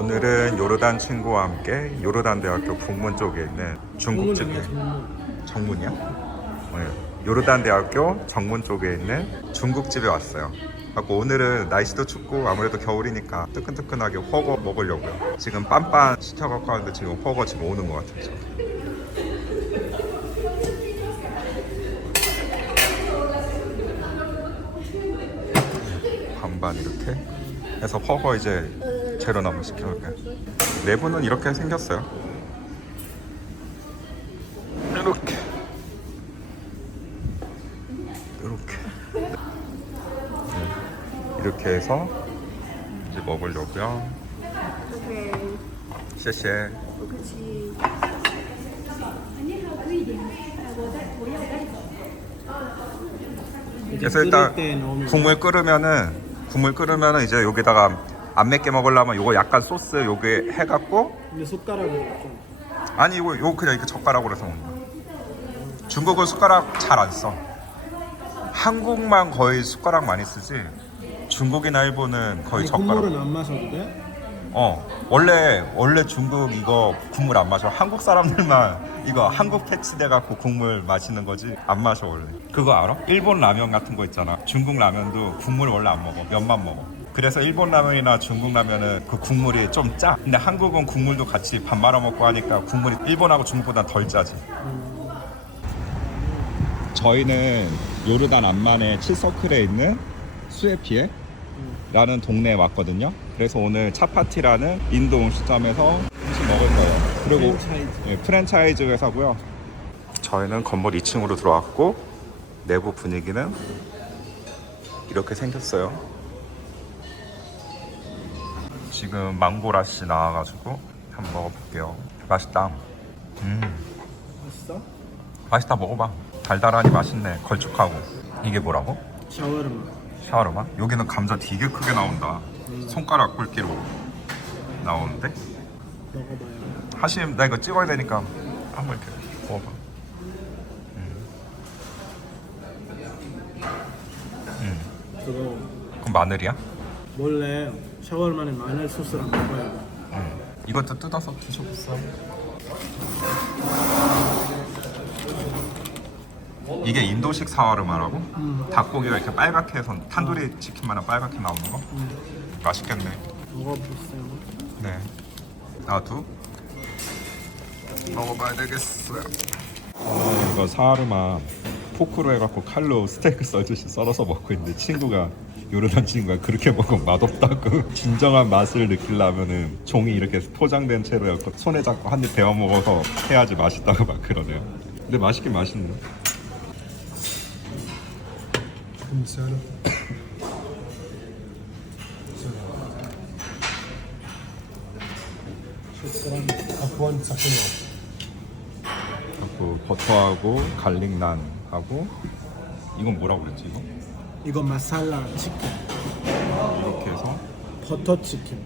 오늘은 요르단 친구와 함께 요르단 대학교 북문 쪽에 있는 중국집에 정문이야? 네. 요르단 대학교 정문 쪽에 있는 중국집에 왔어요. 갖고 오늘은 날씨도 춥고 아무래도 겨울이니까 뜨끈뜨끈하게 허거 먹으려고요. 지금 빤빤 시켜갖고 하는데 지금 허거 지금 오는 것 같아요. 반반 이렇게 해서 허거 이제 제로 나무 시켜볼까요? 내부는 이렇게 생겼어요. 이렇게. 이렇게. 네. 이렇게 해서 이제 먹으려고요. 오케이. 쉐쉐. 그래서 일단 국물 끓으면은 국물 끓으면은 이제 여기다가 안 맵게 먹으려면 요거 약간 소스 요게 해갖고 근데 숟가락은 좀 아니 이거 요 그냥 이렇게 젓가락으로 해서 먹는 거야. 중국은 숟가락 잘 안 써. 한국만 거의 숟가락 많이 쓰지. 중국이나 일본은 거의 아니, 젓가락. 국물은 안 마셔도 돼? 어 원래 원래 중국 이거 국물 안 마셔. 한국 사람들만 이거 한국 패치돼 갖고 국물 마시는 거지 안 마셔 원래. 그거 알아? 일본 라면 같은 거 있잖아. 중국 라면도 국물 원래 안 먹어. 면만 먹어. 그래서 일본 라면이나 중국 라면은 그 국물이 좀 짜. 근데 한국은 국물도 같이 밥 말아 먹고 하니까 국물이 일본하고 중국보다 덜 짜지. 저희는 요르단 암만의 칠서클에 있는 수에피에 라는 동네에 왔거든요. 그래서 오늘 차파티라는 인도 음식점에서 음식 먹을 거예요. 그리고 프랜차이즈. 예, 프랜차이즈 회사고요. 저희는 건물 2층으로 들어왔고 내부 분위기는 이렇게 생겼어요. 지금 망고 라시 나와가지고 한번 먹어볼게요. 맛있다. 음, 맛있어? 맛있다 먹어봐. 달달하니 맛있네. 걸쭉하고. 이게 뭐라고? 샤워르마 샤워르마? 여기는 감자 되게 크게 나온다. 손가락 굵기로 나오는데? 먹어봐요 하심 나 이거 찍어야 되니까 한번 이렇게 먹어봐. 그거 그럼 마늘이야? 원래 샤워르마는 마늘 소스랑 먹어야 돼 응. 이것도 뜯어서 드셔보세요. 이게 인도식 사와르마라고? 닭고기가 이렇게 빨갛게 해서 탄두리 치킨만한 빨갛게 나오는 거? 맛있겠네. 먹어보세요 네. 나도 먹어봐야 되겠어요. 아, 이거 사르마 포크로 해갖고 칼로 스테이크 썰듯이 썰어서 먹고 있는데 친구가 요르단 친구가 그렇게 먹으면 맛없다고 진정한 맛을 느끼려면은 종이 이렇게 포장된 채로 해갖고 손에 잡고 한 입 데워 먹어서 해야지 맛있다고 막 그러네요. 근데 맛있긴 맛있네. 그리고 버터하고 갈릭 난하고 이건 뭐라고 그랬지 이거? 이거 마살라 치킨. 이렇게 해서? 버터 치킨.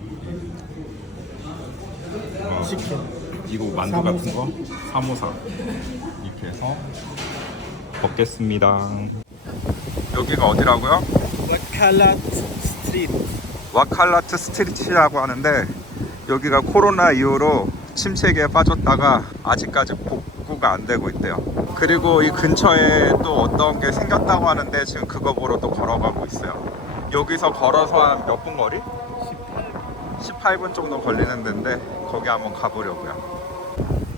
치킨. 이거 만두 같은 거? 사모사. 이렇게 해서 먹겠습니다. 여기가 어디라고요? 와칼라 스트리트. 와칼라트 스트리트라고 하는데 여기가 코로나 이후로 침체기에 빠졌다가 아직까지 복 구가 안 되고 있대요. 그리고 이 근처에 또 어떤 게 생겼다고 하는데 지금 그거 보러 또 걸어가고 있어요. 여기서 걸어서 한 몇 분 거리? 18분 정도 걸리는 데인데 거기 한번 가보려고요.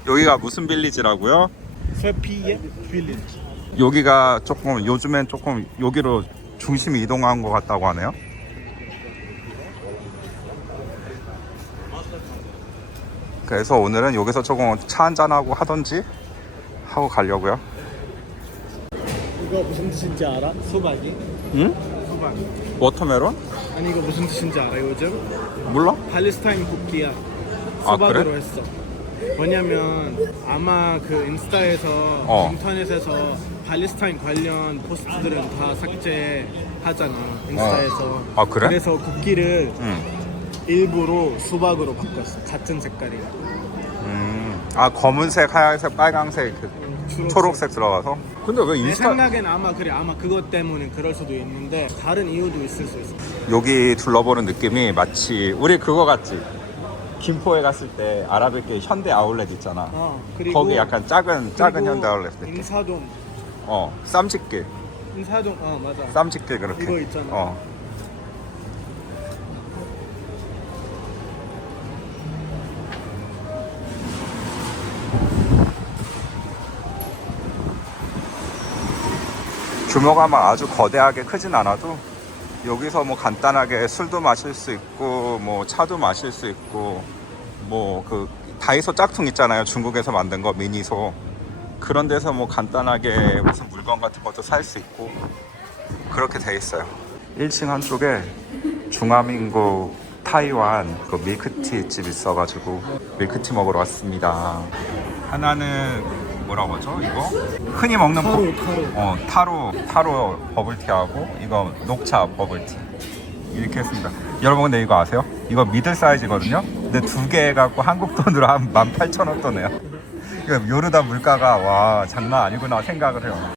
여기가 무슨 빌리지라고요? 세피에 빌리지 여기가 조금 요즘엔 조금 여기로 중심이 이동한 것 같다고 하네요. 그래서 오늘은 여기서 조금 차 한잔하고 하던지 하고 가려고요. 이거 무슨 뜻인지 알아? 수박이? 응? 수박 워터멜론? 아니 이거 무슨 뜻인지 알아 요즘? 몰라? 팔레스타인 국기야 아, 수박으로 그래? 했어 뭐냐면 아마 그 인스타에서 어. 인터넷에서 팔레스타인 관련 포스트들은 다 삭제하잖아 인스타에서 아, 그래? 그래서 국기를 응. 일부러 수박으로 바꿨어 같은 색깔이 음. 아 검은색, 하얀색, 빨강색, 그 초록색. 초록색 들어가서. 근데 왜 내 인스타 생각엔 아마 그래 아마 그것 때문에 그럴 수도 있는데 다른 이유도 있을 수 있어 여기 둘러보는 느낌이 마치 우리 그거 같지? 김포에 갔을 때 아라뱃길 현대 아울렛 있잖아. 어, 그리고 거기 약간 작은 작은 그리고 현대 아울렛 느낌. 인사동 어, 쌈짓길, 인사동 어 맞아 쌈짓길 그렇게. 이거 있잖아. 어. 규모가 막 아주 거대하게 크진 않아도 여기서 뭐 간단하게 술도 마실 수 있고 뭐 차도 마실 수 있고 뭐 그 다이소 짝퉁 있잖아요. 중국에서 만든 거 미니소. 그런 데서 뭐 간단하게 무슨 물건 같은 것도 살 수 있고 그렇게 돼 있어요. 1층 한쪽에 중화민국 타이완 그 밀크티 집 있어가지고 밀크티 먹으러 왔습니다. 하나는 뭐라고 하죠 이거? 흔히 먹는 버- 타로 타로 어, 타로 타로 버블티하고 이거 녹차 버블티 이렇게 했습니다. 여러분 근데 이거 아세요? 이거 미들 사이즈거든요. 근데 두 개 갖고 한국 돈으로 한 18,000원 돈네요. 이거 요르단 물가가 와 장난 아니구나 생각을 해요.